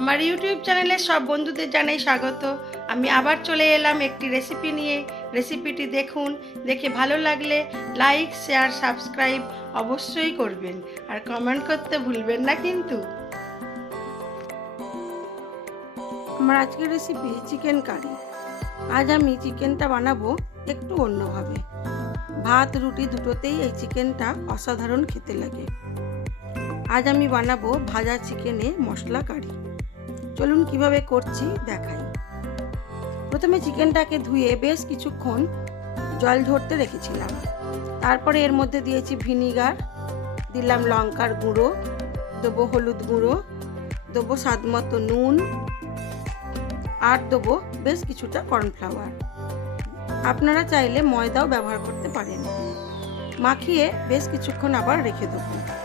আমার ইউটিউব চ্যানেলে সব বন্ধুদের জানাই স্বাগত। আমি আবার চলে এলাম একটি রেসিপি নিয়ে। রেসিপিটি দেখুন, দেখে ভালো লাগলে লাইক শেয়ার সাবস্ক্রাইব অবশ্যই করবেন। আর কমেন্ট করতে ভুলবেন না কিন্তু। আমার আজকের রেসিপি চিকেন কারি আজ আমি চিকেনটা বানাবো একটু অন্যভাবে। ভাত, রুটি দুটোতেই এই চিকেনটা অসাধারণ খেতে লাগে। আজ আমি বানাবো ভাজা চিকেনে মশলা কারি চলুন কীভাবে করছি দেখাই। প্রথমে চিকেনটাকে ধুয়ে বেশ কিছুক্ষণ জল ঝরতে রেখেছিলাম। তারপরে এর মধ্যে দিয়েছি ভিনিগার, দিলাম লঙ্কার গুঁড়ো, দেবো হলুদ গুঁড়ো, দেবো স্বাদ মতো নুন, আর দেবো বেশ কিছুটা কর্নফ্লাওয়ার। আপনারা চাইলে ময়দাও ব্যবহার করতে পারেন। মাখিয়ে বেশ কিছুক্ষণ আবার রেখে দেবো।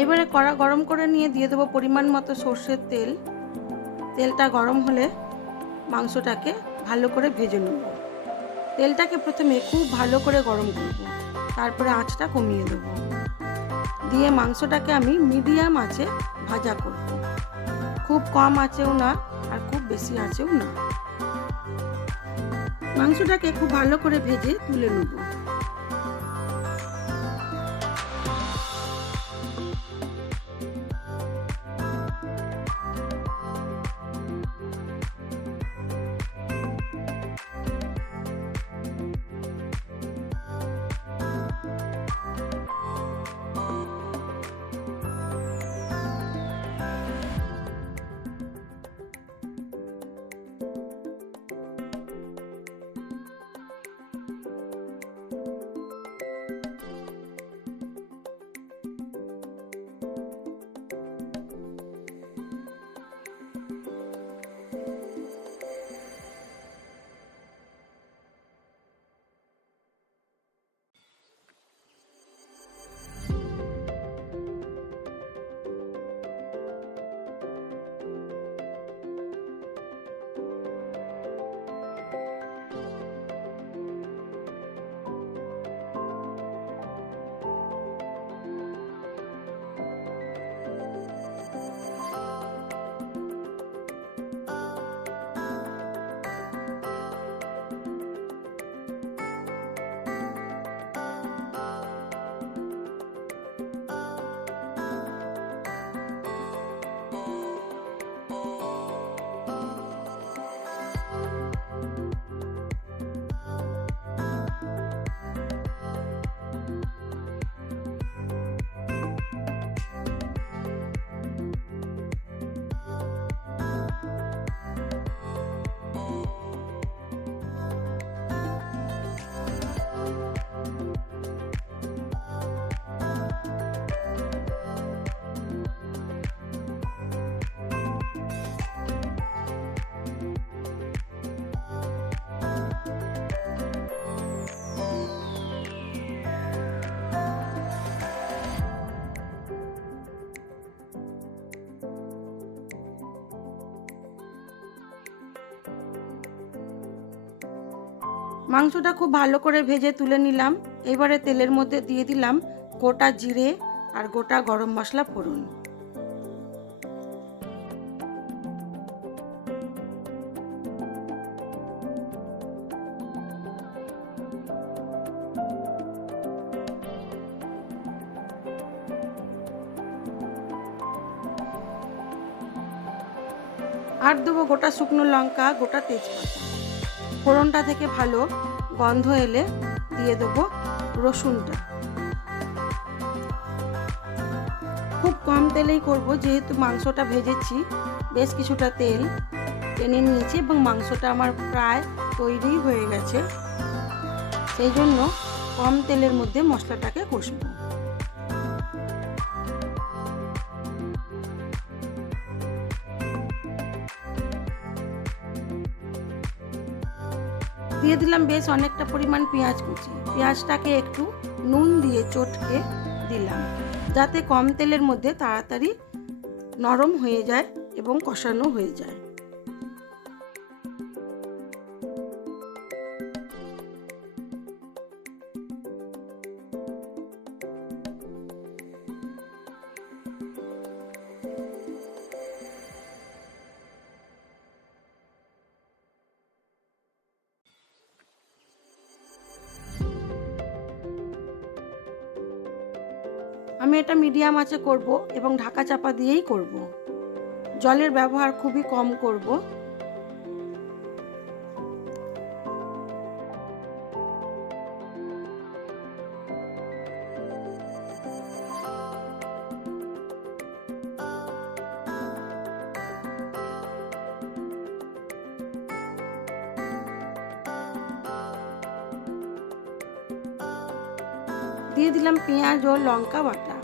এবারে কড়া গরম করে নিয়ে দিয়ে দেবো পরিমাণ মতো সর্ষের তেল। তেলটা গরম হলে মাংসটাকে ভালো করে ভেজে নেব। তেলটাকে প্রথমে খুব ভালো করে গরম করব তারপরে আঁচটা কমিয়ে দেবো। দিয়ে মাংসটাকে আমি মিডিয়াম আঁচে ভাজা করব। খুব কম আঁচেও না আর খুব বেশি আঁচেও না। মাংসটাকে খুব ভালো করে ভেজে তুলে নেব। মাংসটা খুব ভালো করে ভেজে তুলে নিলাম। এবারে তেলের মধ্যে দিয়ে দিলাম গোটা জিরে আর গোটা গরম মশলা ফোড়ন। আর দেবো গোটা শুকনো লঙ্কা, গোটা তেজপাতা। ফোড়নটা থেকে ভালো গন্ধ এলে দিয়ে দেবো রসুনটা। খুব কম তেলেই করব, যেহেতু মাংসটা ভেজেছি, বেশ কিছুটা তেল টেনে নিয়েছি এবং মাংসটা আমার প্রায় তৈরি হয়ে গেছে। সেই জন্য কম তেলের মধ্যে মশলাটাকে কষবো। দিয়ে দিলাম বেশ অনেকটা পরিমাণ পেঁয়াজ কুচি। পেঁয়াজটাকে একটু নুন দিয়ে চটকে দিলাম। যাতে কম তেলের মধ্যে তাড়াতাড়ি নরম হয়ে যায় এবং কষানো হয়ে যায়। আমি এটা মিডিয়াম আঁচে করব এবং ঢাকা চাপা দিয়েই করব। জলের ব্যবহার খুবই কম করব। দিয়ে দিলাম পেঁয়াজ ও লঙ্কা বাটা।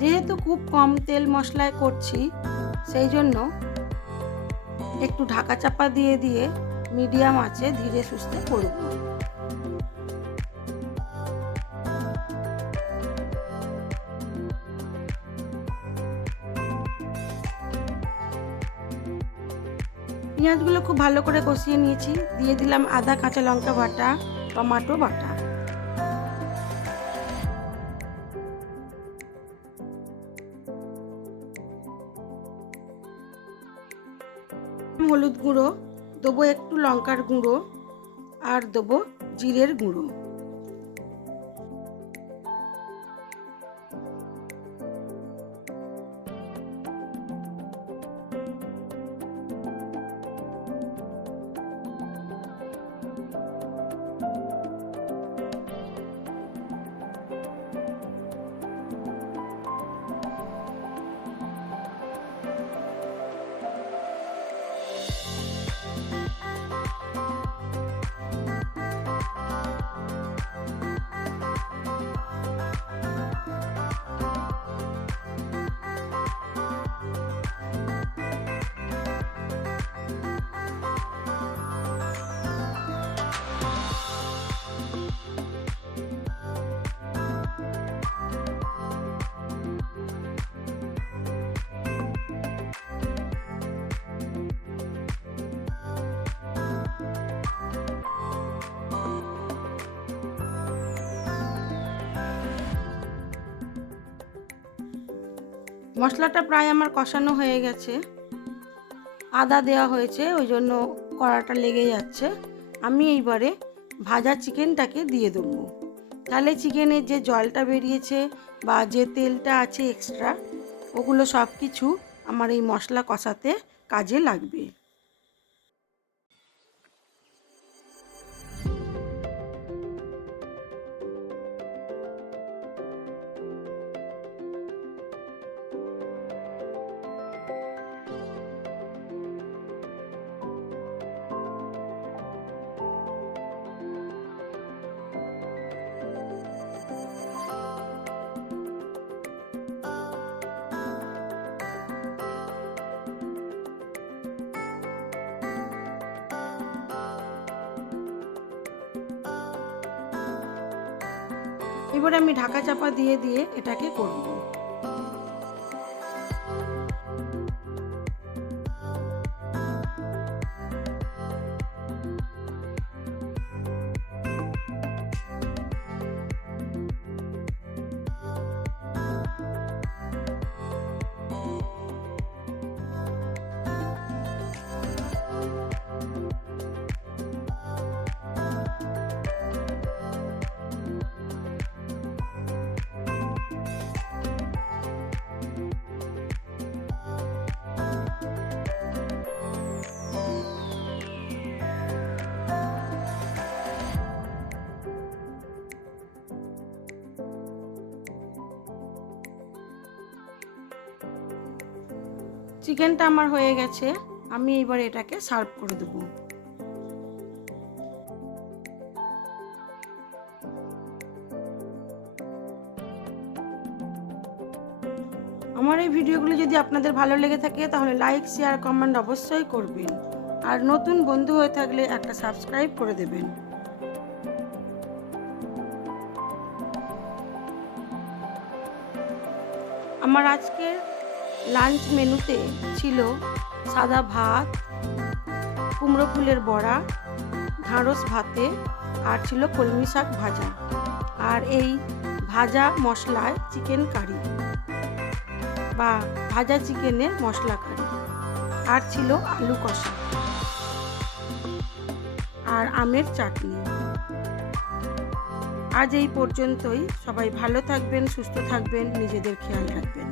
যেহেতু খুব কম তেল মশলায় করছি, সেই জন্য একটু ঢাকা চাপা দিয়ে দিয়ে মিডিয়াম আছে ধীরে সুস্থে করব। পেঁয়াজগুলো খুব ভালো করে কষিয়ে নিয়েছি। দিয়ে দিলাম আদা, কাঁচা লঙ্কা বাটা, টমাটো বাটা। হলুদ গুঁড়ো, দেবো একটু লঙ্কার গুঁড়ো, আর দেবো জিরের গুঁড়ো। মশলাটা প্রায় আমার কষানো হয়ে গেছে। আদা দেওয়া হয়েছে, ওই জন্য কড়াটা লেগে যাচ্ছে। আমি এইবারে ভাজা চিকেনটাকে দিয়ে দেবো। তাহলে চিকেনের যে জলটা বেরিয়েছে বা যে তেলটা আছে এক্সট্রা ওগুলো সব কিছু আমার এই মশলা কষাতে কাজে লাগবে। এবারে আমি ঢাকা চাপা দিয়ে দিয়ে এটাকে করব। চিকেনটা আমার হয়ে গেছে, আমি এবার এটাকে সার্ভ করে দেবো। আমার এই ভিডিওগুলো যদি আপনাদের ভালো লেগে থাকে, তাহলে লাইক শেয়ার কমেন্ট অবশ্যই করবেন। আর নতুন বন্ধু হয়ে থাকলে একটা সাবস্ক্রাইব করে দেবেন। আমার আজকের লাঞ্চ মেনুতে ছিল সাদা ভাত, কুমড়ো ফুলের বড়া ঢাঁড়স ভাতে, আর ছিল কলমি শাক ভাজা। আর এই ভাজা মশলায় চিকেন কারি বা ভাজা চিকেনের মশলা কারি। আর ছিল আলু কষা আর আমের চাটনি। আজ এই পর্যন্তই। সবাই ভালো থাকবেন, সুস্থ থাকবেন, নিজেদের খেয়াল রাখবেন।